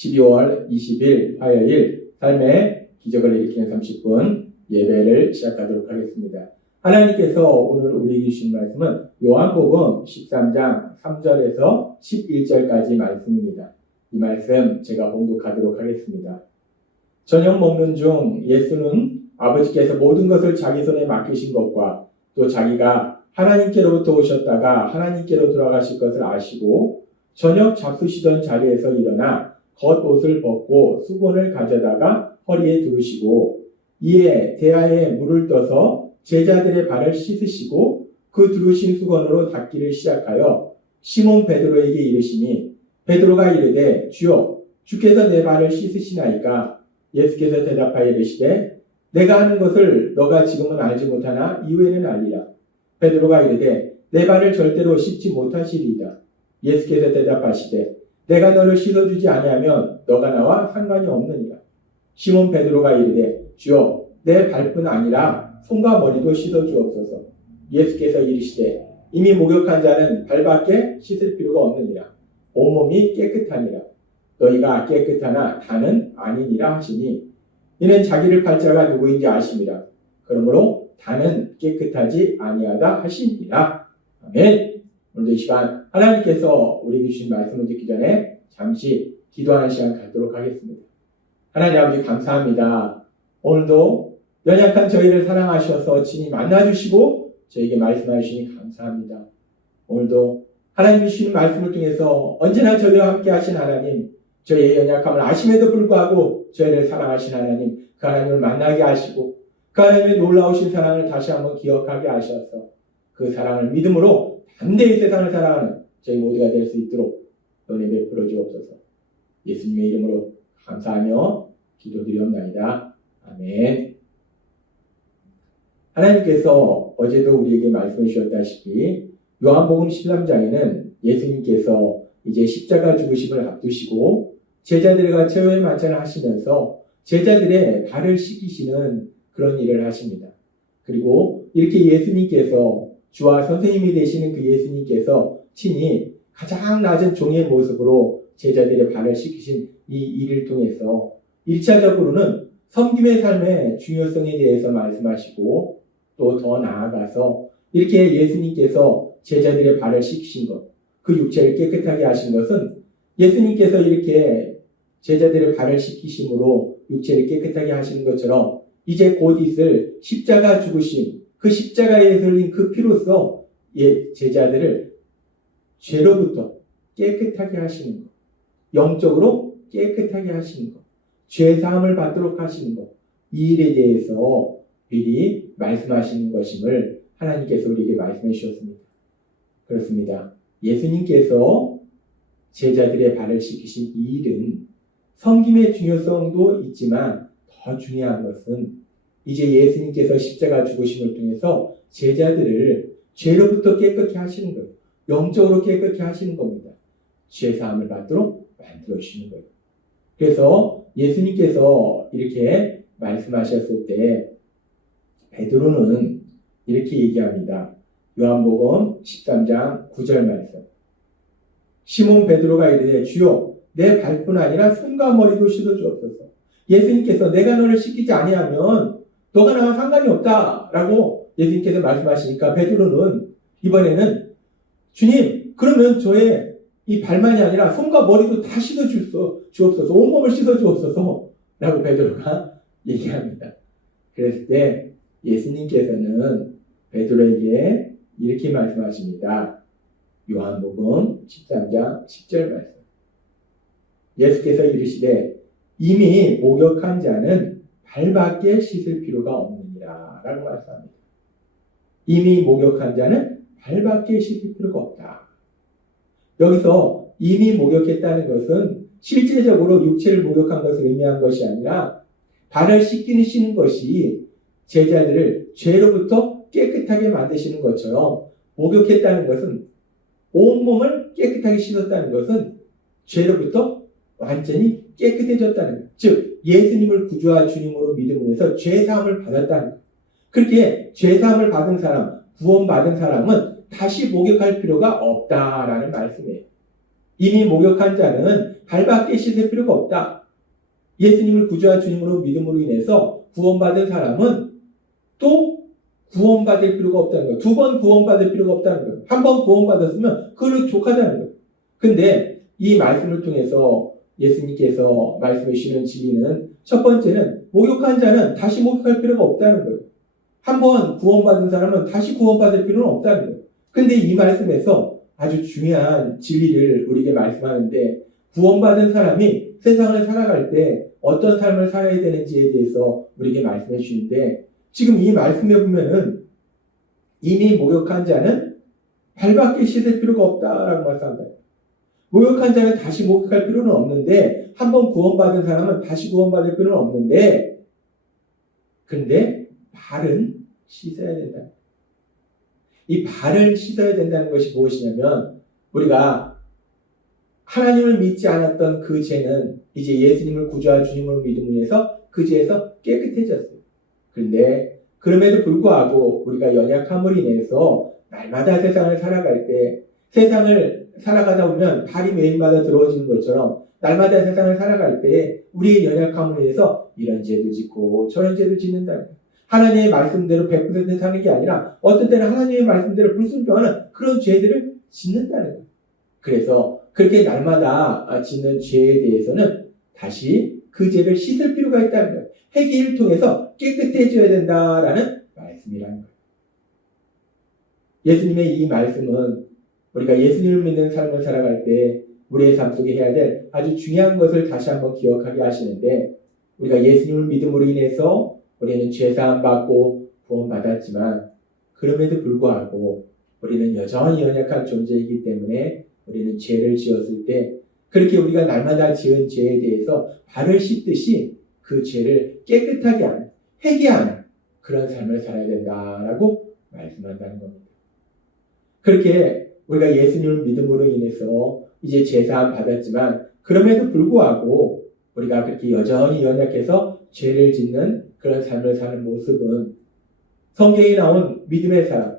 12월 20일 화요일 삶의 기적을 일으키는 30분 예배를 시작하도록 하겠습니다. 하나님께서 오늘 우리에게 주신 말씀은 요한복음 13장 3절에서 11절까지 말씀입니다. 이 말씀 제가 봉독하도록 하겠습니다. 저녁 먹는 중 예수는 아버지께서 모든 것을 자기 손에 맡기신 것과 또 자기가 하나님께로부터 오셨다가 하나님께로 돌아가실 것을 아시고 저녁 잡수시던 자리에서 일어나 겉옷을 벗고 수건을 가져다가 허리에 두르시고 이에 대야에 물을 떠서 제자들의 발을 씻으시고 그 두르신 수건으로 닦기를 시작하여 시몬 베드로에게 이르시니 베드로가 이르되 주여 주께서 내 발을 씻으시나이까? 예수께서 대답하여 이르시되 내가 하는 것을 너가 지금은 알지 못하나 이후에는 알리라. 베드로가 이르되 내 발을 절대로 씻지 못하시리이다. 예수께서 대답하시되 내가 너를 씻어주지 아니하면 너가 나와 상관이 없느니라. 시몬 베드로가 이르되 주여 내 발뿐 아니라 손과 머리도 씻어주옵소서. 예수께서 이르시되 이미 목욕한 자는 발밖에 씻을 필요가 없느니라. 온몸이 깨끗하니라. 너희가 깨끗하나 다는 아니니라 하시니 이는 자기를 팔 자가 누구인지 아심이라. 그러므로 다는 깨끗하지 아니하다 하시니라. 아멘. 오늘도 이 시간 하나님께서 우리에게 주신 말씀을 듣기 전에 잠시 기도하는 시간 갖도록 하겠습니다. 하나님 아버지 감사합니다. 오늘도 연약한 저희를 사랑하셔서 친히 만나주시고 저에게 말씀해 주시니 감사합니다. 오늘도 하나님 주시는 말씀을 통해서 언제나 저희와 함께 하신 하나님, 저희의 연약함을 아심에도 불구하고 저희를 사랑하신 하나님, 그 하나님을 만나게 하시고 그 하나님의 놀라우신 사랑을 다시 한번 기억하게 하셔서 그 사랑을 믿음으로 담대히 세상을 살아가는 저희 모두가 될 수 있도록 은혜 베풀어 주옵소서. 예수님의 이름으로 감사하며 기도드리옵나이다. 아멘. 하나님께서 어제도 우리에게 말씀해 주셨다시피 요한복음 13장에는 예수님께서 이제 십자가 죽으심을 앞두시고 제자들과 최후의 만찬을 하시면서 제자들의 발을 씻기시는 그런 일을 하십니다. 그리고 이렇게 예수님께서 주와 선생님이 되시는 그 예수님께서 친히 가장 낮은 종의 모습으로 제자들의 발을 씻기신 이 일을 통해서 1차적으로는 섬김의 삶의 중요성에 대해서 말씀하시고 또 더 나아가서 이렇게 예수님께서 제자들의 발을 씻기신 것, 그 육체를 깨끗하게 하신 것은 예수님께서 이렇게 제자들의 발을 씻기심으로 육체를 깨끗하게 하시는 것처럼 이제 곧 있을 십자가 죽으심, 그 십자가에 흘린 그 피로써 제자들을 죄로부터 깨끗하게 하시는 것, 영적으로 깨끗하게 하시는 것, 죄사함을 받도록 하시는 것, 이 일에 대해서 미리 말씀하시는 것임을 하나님께서 우리에게 말씀해 주셨습니다. 그렇습니다. 예수님께서 제자들의 발을 씻기신 이 일은 섬김의 중요성도 있지만 더 중요한 것은 이제 예수님께서 십자가 죽으심을 통해서 제자들을 죄로부터 깨끗게 하시는 거예요. 영적으로 깨끗게 하시는 겁니다. 죄사함을 받도록 만들어주시는 거예요. 그래서 예수님께서 이렇게 말씀하셨을 때 베드로는 이렇게 얘기합니다. 요한복음 13장 9절 말씀. 시몬 베드로가 이르되 주여 내 발뿐 아니라 손과 머리도 씻어주옵소서. 예수님께서 내가 너를 씻기지 아니하면 너가 나와 상관이 없다라고 예수님께서 말씀하시니까 베드로는 이번에는 주님 그러면 저의 이 발만이 아니라 손과 머리도 다 씻어주옵소서. 온몸을 씻어주옵소서 라고 베드로가 얘기합니다. 그랬을 때 예수님께서는 베드로에게 이렇게 말씀하십니다. 요한복음 13장 10절 말씀. 예수께서 이르시되 이미 목욕한 자는 발밖에 씻을 필요가 없느니라 라고 말씀합니다. 이미 목욕한 자는 발밖에 씻을 필요가 없다. 여기서 이미 목욕했다는 것은 실제적으로 육체를 목욕한 것을 의미한 것이 아니라 발을 씻기시는 것이 제자들을 죄로부터 깨끗하게 만드시는 것처럼 목욕했다는 것은 온몸을 깨끗하게 씻었다는 것은 죄로부터 완전히 깨끗해졌다는 것. 즉 예수님을 구주와 주님으로 믿음으로 해서 죄사함을 받았다는 것. 그렇게 죄사함을 받은 사람, 구원받은 사람은 다시 목욕할 필요가 없다라는 말씀이에요. 이미 목욕한 자는 발밖에 씻을 필요가 없다. 예수님을 구주와 주님으로 믿음으로 인해서 구원받은 사람은 또 구원받을 필요가 없다는 거예요. 두 번 구원받을 필요가 없다는 거예요. 한 번 구원받았으면 그걸로 족하다는 거예요. 근데 이 말씀을 통해서 예수님께서 말씀해 주시는 진리는 첫 번째는 목욕한 자는 다시 목욕할 필요가 없다는 거예요. 한 번 구원받은 사람은 다시 구원받을 필요는 없다는 거예요. 근데 이 말씀에서 아주 중요한 진리를 우리에게 말씀하는데 구원받은 사람이 세상을 살아갈 때 어떤 삶을 살아야 되는지에 대해서 우리에게 말씀해 주시는데 지금 이 말씀에 보면은 이미 목욕한 자는 발밖에 씻을 필요가 없다라고 말씀합니다. 목욕한 자는 다시 목욕할 필요는 없는데 한 번 구원받은 사람은 다시 구원받을 필요는 없는데 근데 발은 씻어야 된다. 이 발을 씻어야 된다는 것이 무엇이냐면 우리가 하나님을 믿지 않았던 그 죄는 이제 예수님을 구주와 주님으로 믿음으로 해서 그 죄에서 깨끗해졌어요. 그런데 그럼에도 불구하고 우리가 연약함을 인해서 날마다 세상을 살아갈 때 세상을 살아가다 보면 발이 매일마다 더러워지는 것처럼 날마다 세상을 살아갈 때 우리의 연약함을 위해서 이런 죄도 짓고 저런 죄도 짓는다. 하나님의 말씀대로 100% 사는 게 아니라 어떤 때는 하나님의 말씀대로 불순종하는 그런 죄들을 짓는다는 거예요. 그래서 그렇게 날마다 짓는 죄에 대해서는 다시 그 죄를 씻을 필요가 있다는 거예요. 회개를 통해서 깨끗해져야 된다라는 말씀이라는 거예요. 예수님의 이 말씀은 우리가 예수님을 믿는 삶을 살아갈 때 우리의 삶 속에 해야 될 아주 중요한 것을 다시 한번 기억하게 하시는데 우리가 예수님을 믿음으로 인해서 우리는 죄사함 받고 구원받았지만 그럼에도 불구하고 우리는 여전히 연약한 존재이기 때문에 우리는 죄를 지었을 때 그렇게 우리가 날마다 지은 죄에 대해서 발을 씻듯이 그 죄를 깨끗하게 하는 회개하는 그런 삶을 살아야 된다라고 말씀한다는 겁니다. 그렇게 우리가 예수님을 믿음으로 인해서 이제 죄사함 받았지만 그럼에도 불구하고 우리가 그렇게 여전히 연약해서 죄를 짓는 그런 삶을 사는 모습은 성경에 나온 믿음의 사람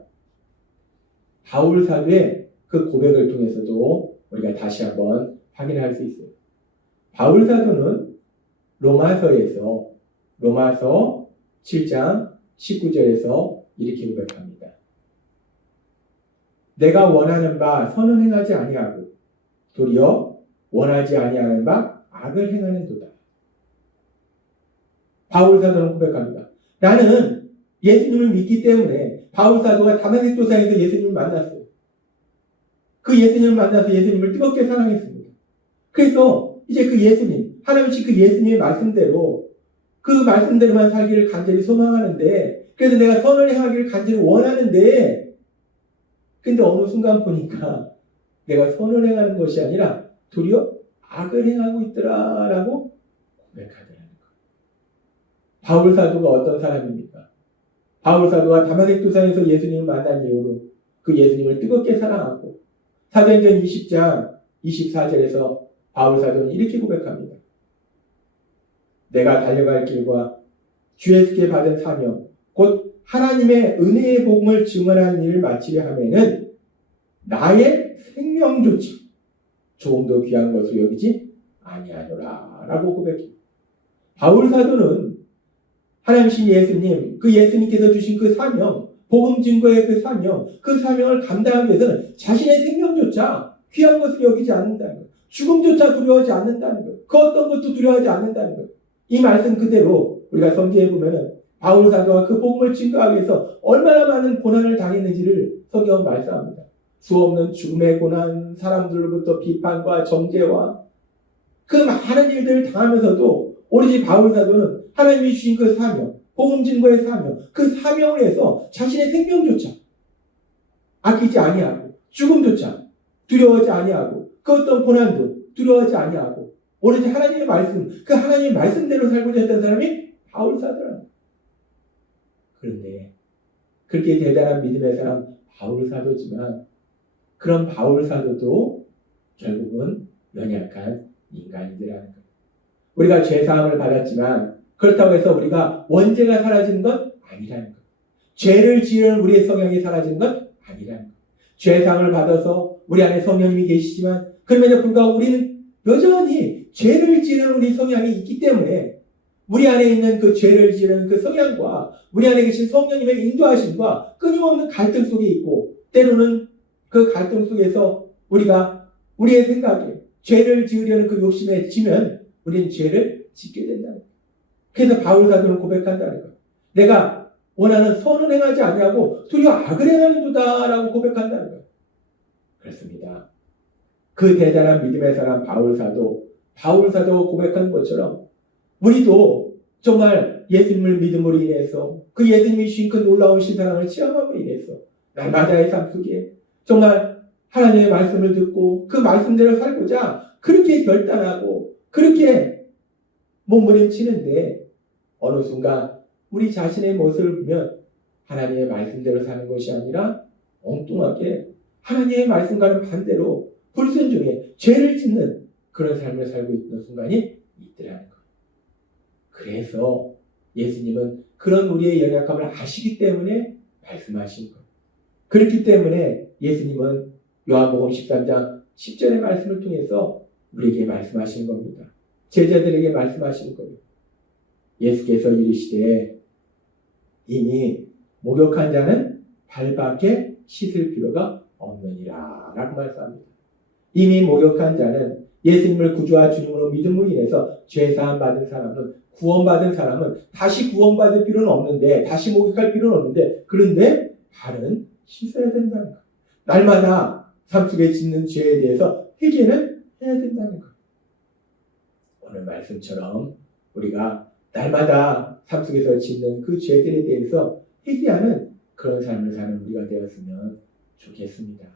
바울 사도의 그 고백을 통해서도 우리가 다시 한번 확인할 수 있어요. 바울 사도는 로마서 7장 19절에서 이렇게 고백합니다. 내가 원하는 바 선은 행하지 아니하고 도리어 원하지 아니하는 바 악을 행하는도다. 바울 사도는 고백합니다. 나는 예수님을 믿기 때문에 바울 사도가 다메섹 도상에서 예수님을 만났어요. 그 예수님을 만나서 예수님을 뜨겁게 사랑했습니다. 그래서 이제 그 예수님, 하나님이 그 예수님의 말씀대로 그 말씀대로만 살기를 간절히 소망하는데 그래서 내가 선을 행하기를 간절히 원하는데 근데 어느 순간 보니까 내가 선을 행하는 것이 아니라 도리어 악을 행하고 있더라라고 고백하더라는 거예요. 바울 사도가 어떤 사람입니까? 바울 사도가 다메섹 도상에서 예수님을 만난 이후로 그 예수님을 뜨겁게 사랑하고 사도행전 20장 24절에서 바울 사도는 이렇게 고백합니다. 내가 달려갈 길과 주 예수께 받은 사명 곧 하나님의 은혜의 복음을 증언하는 일을 마치려 하면은 나의 생명조차 조금도 귀한 것을 여기지 아니하노라 라고 고백합니다. 바울 사도는 하나님이신 예수님, 그 예수님께서 주신 그 사명, 복음 증거의 그 사명을 감당하기 위해서는 자신의 생명조차 귀한 것을 여기지 않는다는 거예요. 죽음조차 두려워하지 않는다는 거예요. 그 어떤 것도 두려워하지 않는다는 거예요. 이 말씀 그대로 우리가 성경에 보면은 바울 사도가 그 복음을 증거하기 위해서 얼마나 많은 고난을 당했는지를 성경은 말씀합니다. 수없는 죽음의 고난, 사람들로부터 비판과 정죄와 그 많은 일들을 당하면서도 오로지 바울 사도는 하나님이 주신 그 사명, 복음 증거의 사명, 그 사명을 해서 자신의 생명조차 아끼지 아니하고 죽음조차 두려워하지 아니하고 그 어떤 고난도 두려워하지 아니하고 오로지 하나님의 말씀, 그 하나님의 말씀대로 살고자 했던 사람이 바울 사도라는. 그런데 그렇게 대단한 믿음의 사람 바울 사도지만 그런 바울 사도도 결국은 연약한 인간이더라는 거예요. 우리가 죄사함을 받았지만 그렇다고 해서 우리가 원죄가 사라지는 건 아니라는 거예요. 죄를 지으는 우리의 성향이 사라지는 건 아니라는 거예요. 죄사함을 받아서 우리 안에 성령님이 계시지만 그럼에도 불구하고 우리는 여전히 죄를 지는 우리 성향이 있기 때문에 우리 안에 있는 그 죄를 지는 그 성향과 우리 안에 계신 성령님의 인도하심과 끊임없는 갈등 속에 있고 때로는 그 갈등 속에서 우리가 우리의 생각에 죄를 지으려는 그 욕심에 지면 우리는 죄를 짓게 된다는 거예요. 그래서 바울 사도는 고백한다는 거예요. 내가 원하는 선은 행하지 아니하고 도리어 악을 행하는도다라고 고백한다는 거예요. 그렇습니다. 그 대단한 믿음의 사람 바울 사도 고백한 것처럼 우리도 정말 예수님을 믿음으로 인해서 그 예수님이 주신 그 놀라운 신사랑을 체험함으로 인해서 날마다의 삶 속에 정말 하나님의 말씀을 듣고 그 말씀대로 살고자 그렇게 결단하고 그렇게 몸부림치는데 어느 순간 우리 자신의 모습을 보면 하나님의 말씀대로 사는 것이 아니라 엉뚱하게 하나님의 말씀과는 반대로 불순종해 죄를 짓는 그런 삶을 살고 있는 순간이 있더라는 거예요. 그래서 예수님은 그런 우리의 연약함을 아시기 때문에 말씀하신 거예요. 그렇기 때문에 예수님은 요한복음 13장 10절의 말씀을 통해서 우리에게 말씀하시는 겁니다. 제자들에게 말씀하시는 거예요. 예수께서 이르시되 이미 목욕한 자는 발밖에 씻을 필요가 없느니라 라고 말씀합니다. 이미 목욕한 자는 예수님을 구주와 주님으로 믿음으로 인해서 죄사함 받은 사람은 구원받은 사람은 다시 구원받을 필요는 없는데 다시 목욕할 필요는 없는데 그런데 발은 씻어야 된다는 거예요. 날마다 삶 속에 짓는 죄에 대해서 회개는 해야 된다는 거예요. 오늘 말씀처럼 우리가 날마다 삶 속에서 짓는 그 죄들에 대해서 회개하는 그런 삶을 사는 우리가 되었으면 좋겠습니다.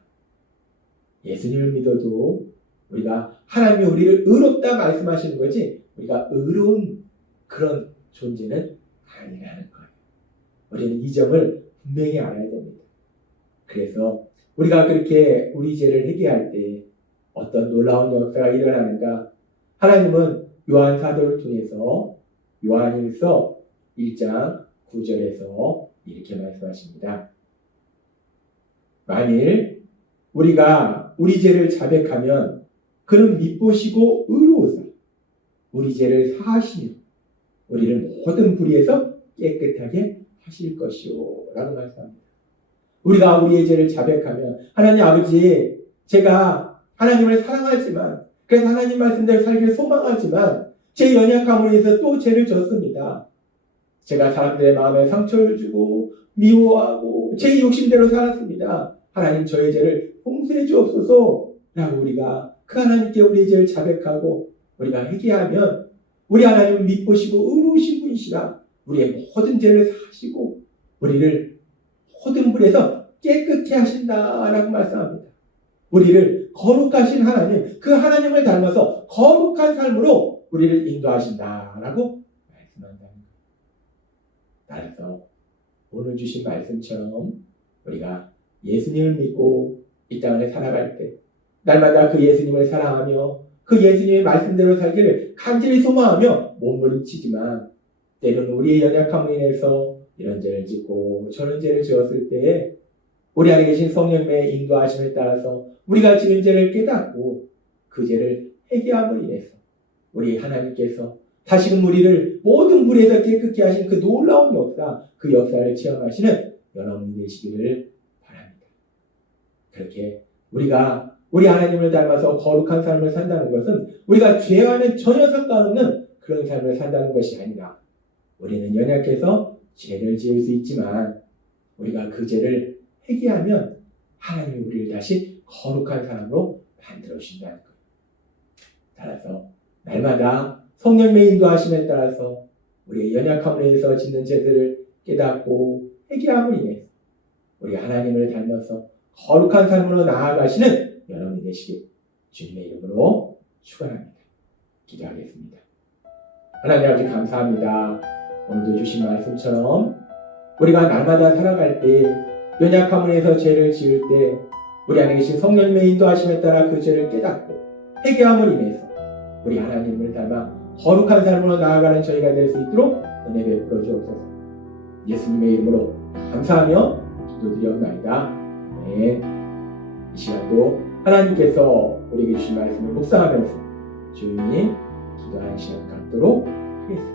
예수님을 믿어도 우리가 하나님이 우리를 의롭다 말씀하시는 거지 우리가 의로운 그런 존재는 아니라는 거예요. 우리는 이 점을 분명히 알아야 됩니다. 그래서 우리가 그렇게 우리 죄를 회개할 때 어떤 놀라운 역사가 일어나는가? 하나님은 요한 사도를 통해서 요한일서 1장 9절에서 이렇게 말씀하십니다. 만일 우리가 우리 죄를 자백하면 그는 밉보시고 의로우사 우리 죄를 사하시며 우리를 모든 불의에서 깨끗하게 하실 것이요 라고 말씀합니다. 우리가 우리의 죄를 자백하면 하나님 아버지 제가 하나님을 사랑하지만 그래서 하나님 말씀대로 살기를 소망하지만 제 연약함으로 인해서 또 죄를 졌습니다. 제가 사람들의 마음에 상처를 주고 미워하고 제 욕심대로 살았습니다. 하나님 저의 죄를 용서해 주옵소서 라고 우리가 그 하나님께 우리의 죄를 자백하고 우리가 회개하면 우리 하나님은 밉보시고 의로우신 분이시라 우리의 모든 죄를 사하시고 우리를 모든 불에서 깨끗게 하신다라고 말씀합니다. 우리를 거룩하신 하나님, 그 하나님을 닮아서 거룩한 삶으로 우리를 인도하신다라고 말씀한다는 거예요. 따라서 오늘 주신 말씀처럼 우리가 예수님을 믿고 이 땅을 살아갈 때 날마다 그 예수님을 사랑하며 그 예수님의 말씀대로 살기를 간절히 소망하며 몸부림치지만 때로는 우리의 연약함으로 인해서 이런 죄를 짓고 저런 죄를 지었을 때 우리 안에 계신 성령님의 인도하심에 따라서 우리가 지은 죄를 깨닫고 그 죄를 회개함으로 인해서 우리 하나님께서 다시금 우리를 모든 불에서 깨끗게 하신 그 놀라운 역사, 그 역사를 체험하시는 여러분이 되시기를 바랍니다. 그렇게 우리가 우리 하나님을 닮아서 거룩한 삶을 산다는 것은 우리가 죄와는 전혀 상관없는 그런 삶을 산다는 것이 아니라 우리는 연약해서 죄를 지을 수 있지만 우리가 그 죄를 회개하면 하나님이 우리를 다시 거룩한 사람으로 만들어 주신다는 거예요. 따라서 날마다 성령님의 인도하심에 따라서 우리의 연약함으로 인해서 짓는 죄들을 깨닫고 회개함으로 인해서 우리 하나님을 닮아서 거룩한 삶으로 나아가시는 여러분이 되시길 주님의 이름으로 축원합니다. 기도하겠습니다. 하나님 아버지 감사합니다. 오늘도 주신 말씀처럼 우리가 날마다 살아갈 때 연약함으로 인해서 죄를 지을 때 우리 안에 계신 성령님의 인도하심에 따라 그 죄를 깨닫고 회개함으로 인해서 우리 하나님을 닮아 거룩한 삶으로 나아가는 저희가 될 수 있도록 은혜 베풀어 주옵소서. 예수님의 이름으로 감사하며 기도드리옵나이다. 네. 이 시간도 하나님께서 우리에게 주신 말씀을 묵상하면서 조용히 기도하는 시간 갖도록 하겠습니다.